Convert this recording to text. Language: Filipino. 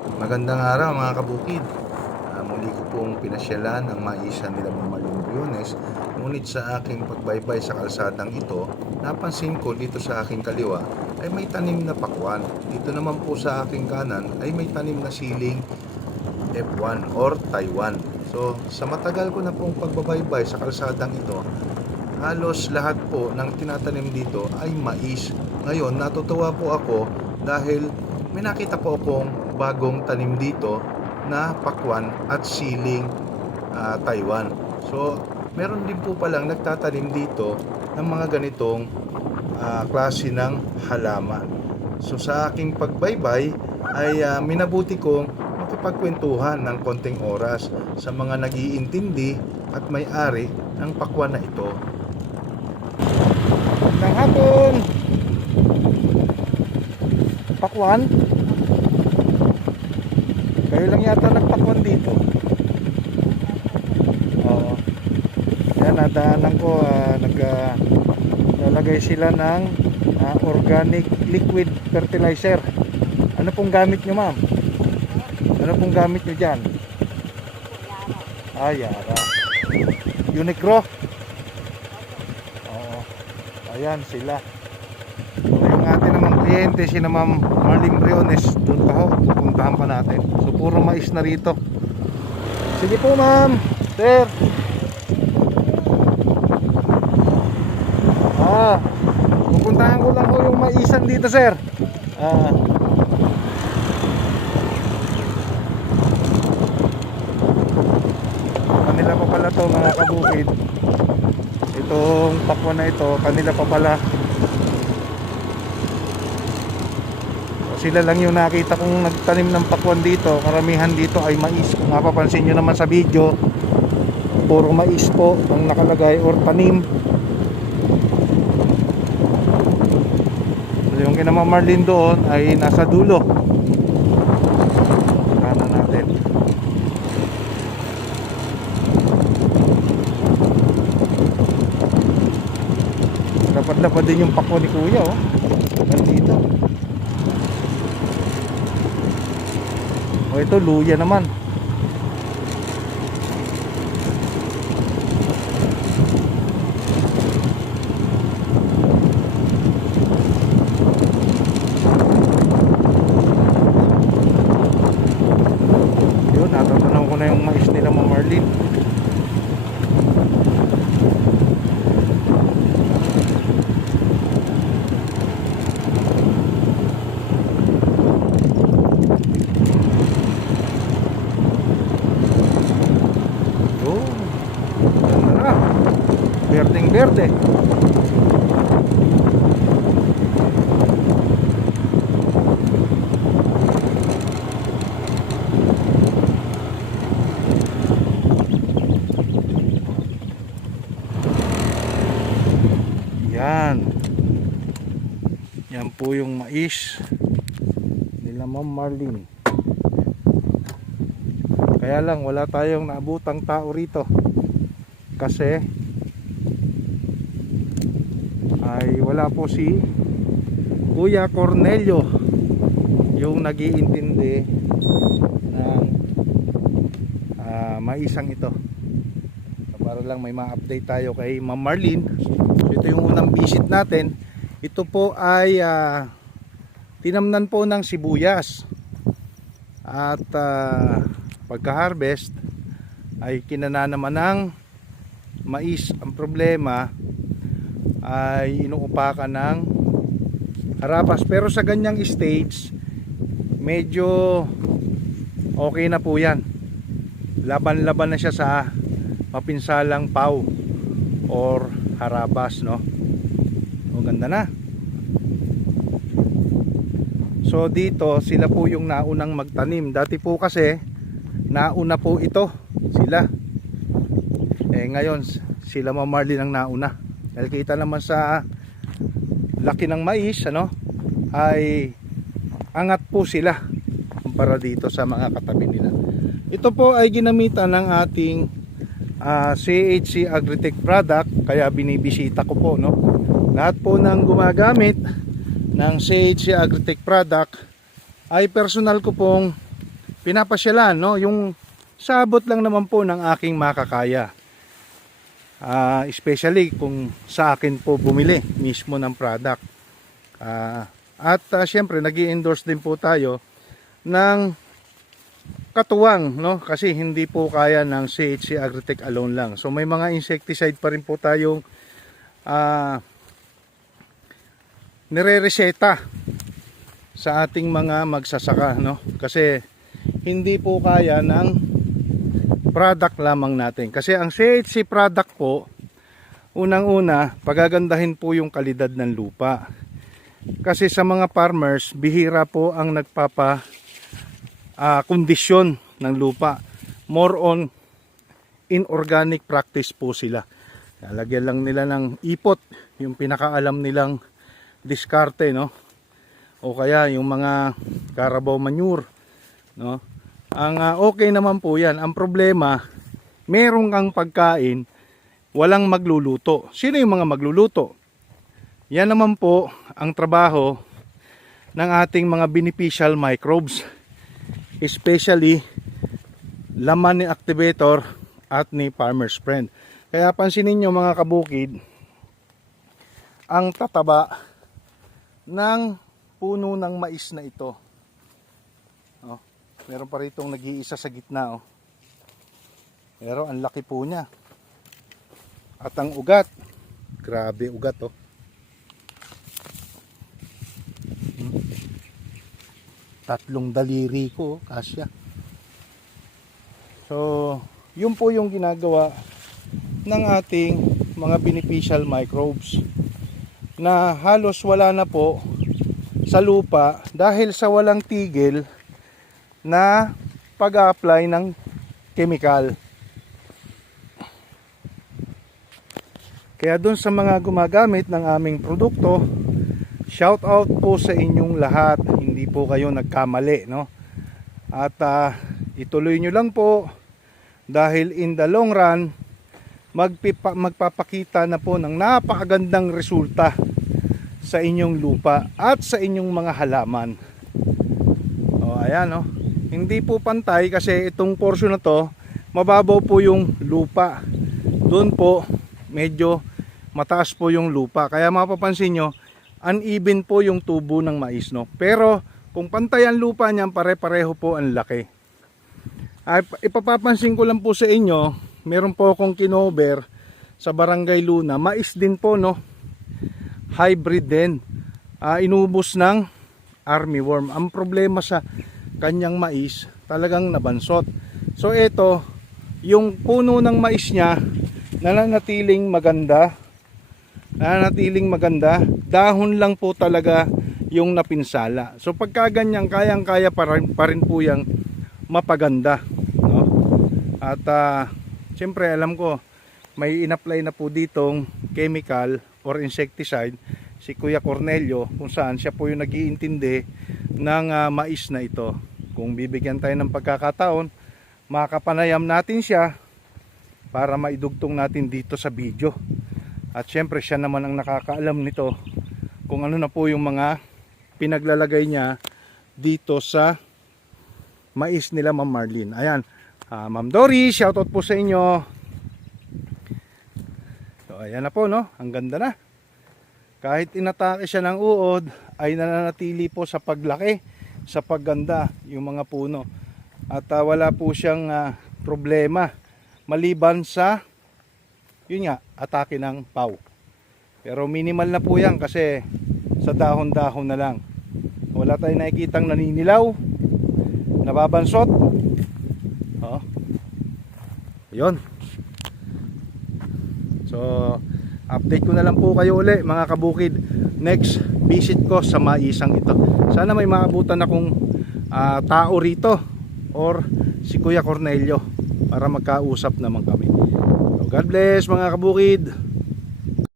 Magandang araw mga kabukid. Muli ko pong pinasyalan ang maisa nila Mamaling Briones. Ngunit sa aking pagbaybay sa kalsadang ito, napansin ko dito sa aking kaliwa ay may tanim na pakwan. Dito naman po sa aking kanan ay may tanim na siling F1 or Taiwan. So sa matagal ko na pong pagbabaybay sa kalsadang ito, halos lahat po ng tinatanim dito ay mais. Ngayon natutuwa po ako dahil may nakita po akong bagong tanim dito na pakwan at siling Taiwan. So meron din po palang nagtatanim dito ng mga ganitong klase ng halaman. So sa aking pagbaybay ay minabuti kong makipagkwentuhan ng konting oras sa mga nag-iintindi at may-ari ng pakwan na ito. Magandang hapon. Pakwan. Kayo lang yata nagpakwan dito. Oo. Yan, nadaanan ko, naglalagay sila ng organic liquid fertilizer. Ano pong gamit nyo, ma'am? Ano pong gamit nyo dyan? Yara. Unicro. Oo. Ayan sila. So yung ating namang kliyente, si na Ma'am Marlene Briones, doon pa ho, pupuntahan pa natin. So puro mais na rito. Sige po ma'am, sir. Pupuntahan ko lang ho yung maisan dito, sir. Kanila pa pala to mga kabukid. Itong pakwan na ito, kanila pa pala. Sila lang yung nakita kong nagtanim ng pakwan dito. Karamihan dito ay mais. Kung mapapansin nyo naman sa video, puro mais po ang nakalagay or tanim. Yung kina Ma'am Marlene doon ay nasa dulo. Kanan natin. Lapad-lapad din yung pakwan ni Kuya, oh. Nandito. O ito, luya naman. Yun, natatanaw ko na yung mais nila Ma'am Marlene. Berdeng berde. Yan po yung mais nila Ma'am Marlene. Kaya lang wala tayong naabutang tao rito kasi ay wala po si Kuya Cornelio yung nag-iintindi ng maisang ito. So, para lang may ma-update tayo kay Ma'am Marlene. So, ito yung unang visit natin. Ito po ay tinamnan po ng sibuyas at pagka-harvest ay kinana naman ng mais. Ang problema ay inuupakan ng harabas, pero sa ganyang stage medyo okay na po yan. Laban-laban na siya sa mapinsalang pau or harabas, no? O ganda na. So dito sila po yung naunang magtanim. Dati po kasi nauna po ito sila. Ngayon sila Ma'am Marlene ang nauna. Dahil kita naman sa laki ng mais, ano, ay angat po sila kumpara dito sa mga katabi nila. Ito po ay ginamitan ng ating CHC Agritech product, kaya binibisita ko po, no. Lahat po ng gumagamit ng CHC Agritech product ay personal ko pong pinapasyalan, no? Yung sabot lang naman po ng aking makakaya. Especially kung sa akin po bumili mismo ng product. At syempre nag-i-endorse din po tayo ng katuwang, no? Kasi hindi po kaya ng CHC Agritech alone lang. So may mga insecticide pa rin po tayong nire-reseta sa ating mga magsasaka, no? Kasi hindi po kaya ng product lamang natin. Kasi ang CHC product po, unang-una, pagagandahin po yung kalidad ng lupa. Kasi sa mga farmers, bihira po ang kondisyon ng lupa. More on inorganic practice po sila. Lalagyan lang nila ng ipot, yung pinakaalam nilang diskarte, no? O kaya yung mga carabao manure, no? Ang okay naman po yan. Ang problema, meron kang pagkain, walang magluluto. Sino yung mga magluluto? Yan naman po ang trabaho ng ating mga beneficial microbes. Especially, laman ni activator at ni farmer's friend. Kaya pansinin nyo mga kabukid, ang tataba ng puno ng mais na ito. Oh. Meron pa ritong nag-iisa sa gitna, oh. Pero ang laki po niya. At ang ugat, grabe ugat, oh. Tatlong daliri ko, oh, kasya. So, yun po yung ginagawa ng ating mga beneficial microbes na halos wala na po sa lupa dahil sa walang tigil na pag-apply ng chemical. Kaya dun sa mga gumagamit ng aming produkto, shout out po sa inyong lahat. Hindi po kayo nagkamali, no? At ituloy nyo lang po dahil in the long run magpapakita na po ng napakagandang resulta sa inyong lupa at sa inyong mga halaman. O ayan, no? Hindi po pantay kasi itong portion na to, mababaw po yung lupa. Doon po medyo mataas po yung lupa. Kaya mapapansin nyo, uneven po yung tubo ng mais, no? Pero kung pantay ang lupa niyan, pare-pareho po ang laki. Ay, ipapapansin ko lang po sa inyo, meron po akong kinover sa Barangay Luna. Mais din po, no? Hybrid din. Inubos ng armyworm. Ang problema sa kanyang mais, talagang nabansot. So ito, yung puno ng mais niya, nananatiling maganda. Dahon lang po talaga yung napinsala. So pagka ganyan, kayang-kaya pa rin po yung mapaganda, no? At siyempre alam ko may in-apply na po ditong chemical or insecticide si Kuya Cornelio, kung saan siya po yung nag-iintindi ng mais na ito. Kung bibigyan tayo ng pagkakataon, makapanayam natin siya para maidugtong natin dito sa video. At syempre siya naman ang nakakaalam nito kung ano na po yung mga pinaglalagay niya dito sa mais nila, Ma'am Marlene. Ayan, Ma'am Dory, shoutout po sa inyo. So ayan na po, no? Ang ganda na. Kahit inatake siya ng uod, ay nananatili po sa paglaki, sa pagganda yung mga puno. At wala po siyang problema maliban sa yun nga, atake ng paw. Pero minimal na po yan kasi sa dahon-dahon na lang. Wala tayong nakikitang naninilaw, nababansot. Oh. Yun. So, update ko na lang po kayo uli mga kabukid. Next visit ko sa maisang ito. Sana may maabutan akong tao rito or si Kuya Cornelio para magkausap naman kami. So, God bless mga kabukid.